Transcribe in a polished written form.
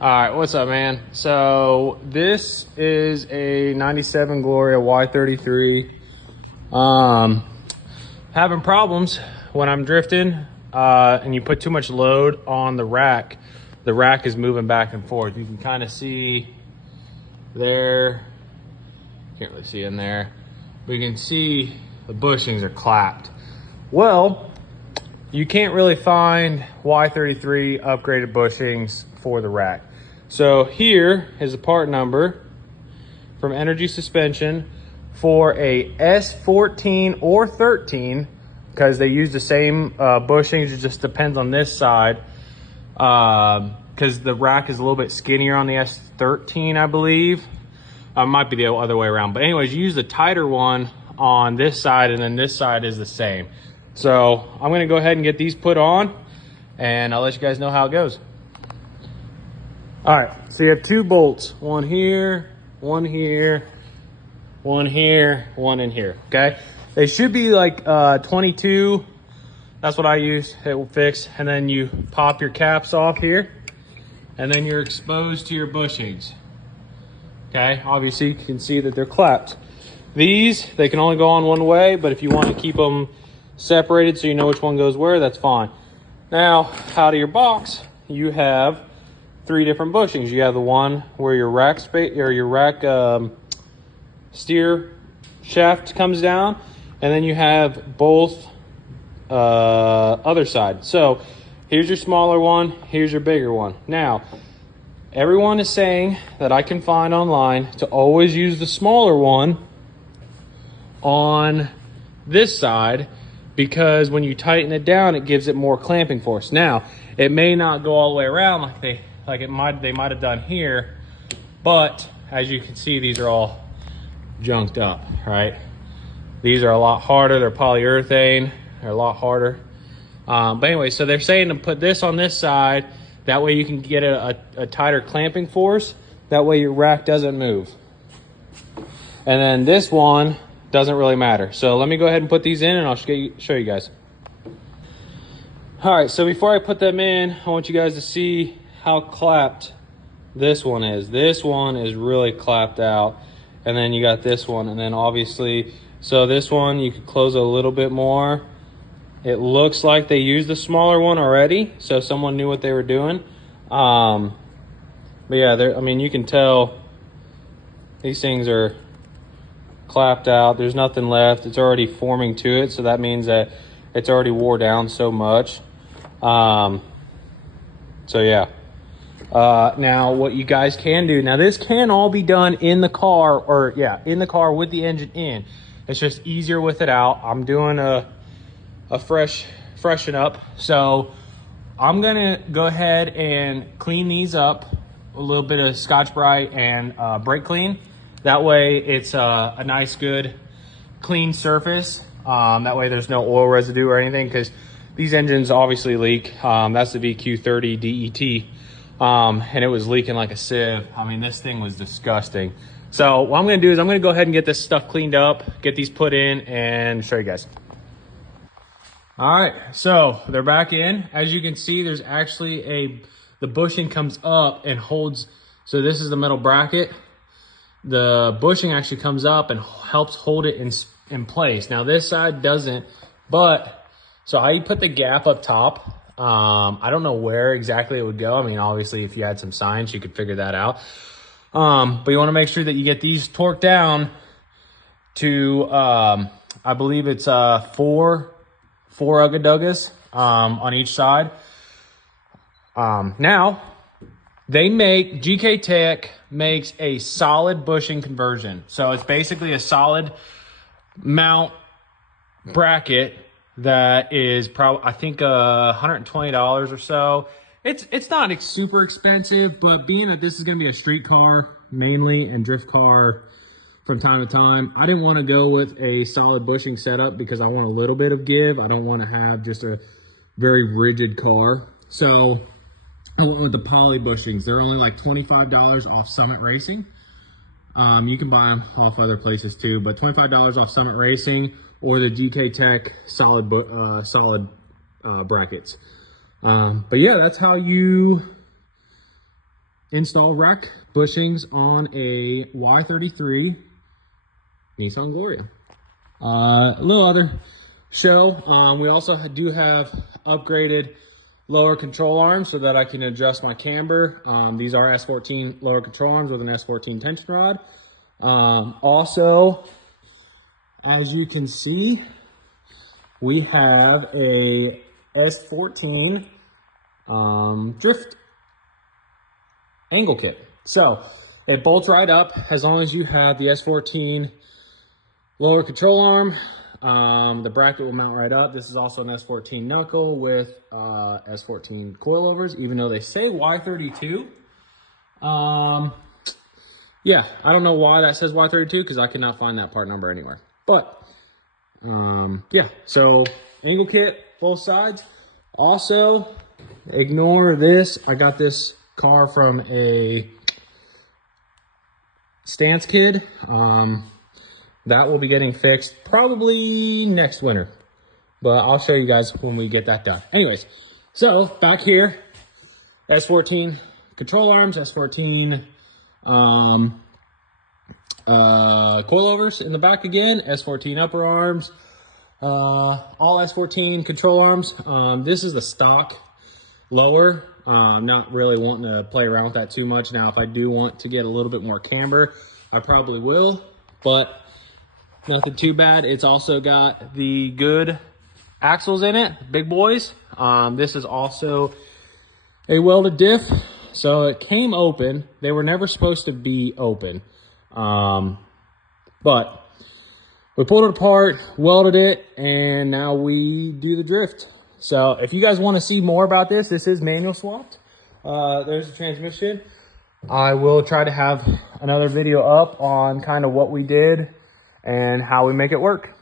All right, what's up, man? So this is a 97 Gloria Y33. Having problems when I'm drifting and you put too much load on the rack. The rack is moving back and forth. You can kind of see there. Can't really see in there. But you can see the bushings are clapped. Well, you can't really find Y33 upgraded bushings for the rack. So here is a part number from Energy Suspension for a S14 or 13, because they use the same bushings. It just depends on this side, because the rack is a little bit skinnier on the S13, I believe. Might be the other way around. But anyways, you use the tighter one on this side, and then this side is the same. So I'm gonna go ahead and get these put on, and I'll let you guys know how it goes. All right, so you have two bolts, one here, one here, one here, one in here, okay? They should be like 22. That's what I use, it will fix. And then you pop your caps off here, and then you're exposed to your bushings, okay? Obviously, you can see that they're clapped. These, they can only go on one way, but if you want to keep them separated so you know which one goes where, that's fine. Now, out of your box, you have three different bushings. You have the one where your rack space or your rack steer shaft comes down, and then you have both other side. So here's your smaller one, here's your bigger one. Now, everyone is saying that I can find online to always use the smaller one on this side, because when you tighten it down, it gives it more clamping force. Now, it may not go all the way around like they might have done here, but as you can see, these are all junked up, right? These are a lot harder. They're polyurethane. They're a lot harder. But anyway, so they're saying to put this on this side. That way you can get a tighter clamping force. That way your rack doesn't move. And then this one doesn't really matter. So let me go ahead and put these in, and I'll show you guys. All right, so before I put them in, I want you guys to see how clapped this one is. This one is really clapped out. And then you got this one, and then obviously, so this one you could close a little bit more. It looks like they used the smaller one already, so someone knew what they were doing. But yeah, I mean, you can tell these things are clapped out. There's nothing left. It's already forming to it, so that means that it's already wore down so much. So yeah. Now what you guys can do, now this can all be done in the car, or yeah, in the car with the engine in. It's just easier with it out. I'm doing a freshen up. So I'm gonna go ahead and clean these up, a little bit of Scotch-Brite and brake clean. That way it's a nice, good, clean surface. That way there's no oil residue or anything, because these engines obviously leak. That's the VQ30 DET. And it was leaking like a sieve. I mean, this thing was disgusting. So what I'm gonna do is I'm gonna go ahead and get this stuff cleaned up, get these put in, and show you guys. All right, so they're back in. As you can see, there's actually the bushing comes up and holds. So this is the metal bracket. The bushing actually comes up and helps hold it in place. Now this side doesn't, but so how you put the gap up top, I don't know where exactly it would go. I mean, obviously if you had some science, you could figure that out. But you want to make sure that you get these torqued down to, I believe it's four ugga-duggas on each side. Now, GK Tech makes a solid bushing conversion. So it's basically a solid mount bracket that is probably, I think, $120 or so. It's not super expensive, but being that this is going to be a street car mainly and drift car from time to time, I didn't want to go with a solid bushing setup because I want a little bit of give. I don't want to have just a very rigid car. So I went with the poly bushings. They're only like $25 off Summit Racing. You can buy them off other places too, but $25 off Summit Racing or the GK Tech solid brackets. But yeah, that's how you install rack bushings on a Y33 Nissan Gloria. A little other show. We also do have upgraded lower control arms so that I can adjust my camber. These are S14 lower control arms with an S14 tension rod. Also, as you can see, we have a S14 drift angle kit. So it bolts right up as long as you have the S14 lower control arm. The bracket will mount right up. This is also an S14 knuckle with S14 coilovers, even though they say Y32. Yeah, I don't know why that says Y32 because I cannot find that part number anywhere. But yeah, so angle kit, both sides. Also, ignore this. I got this car from a Stance Kid. That will be getting fixed probably next winter, but I'll show you guys when we get that done. Anyways, so back here, S14 control arms, S14 coilovers in the back again, S14 upper arms, all S14 control arms. This is the stock lower. I'm not really wanting to play around with that too much. Now, if I do want to get a little bit more camber, I probably will, but nothing too bad. It's also got the good axles in it, big boys. This is also a welded diff. So it came open. They were never supposed to be open. But we pulled it apart, welded it, and now we do the drift. So if you guys want to see more about this, this is manual swapped. There's the transmission. I will try to have another video up on kind of what we did and how we make it work.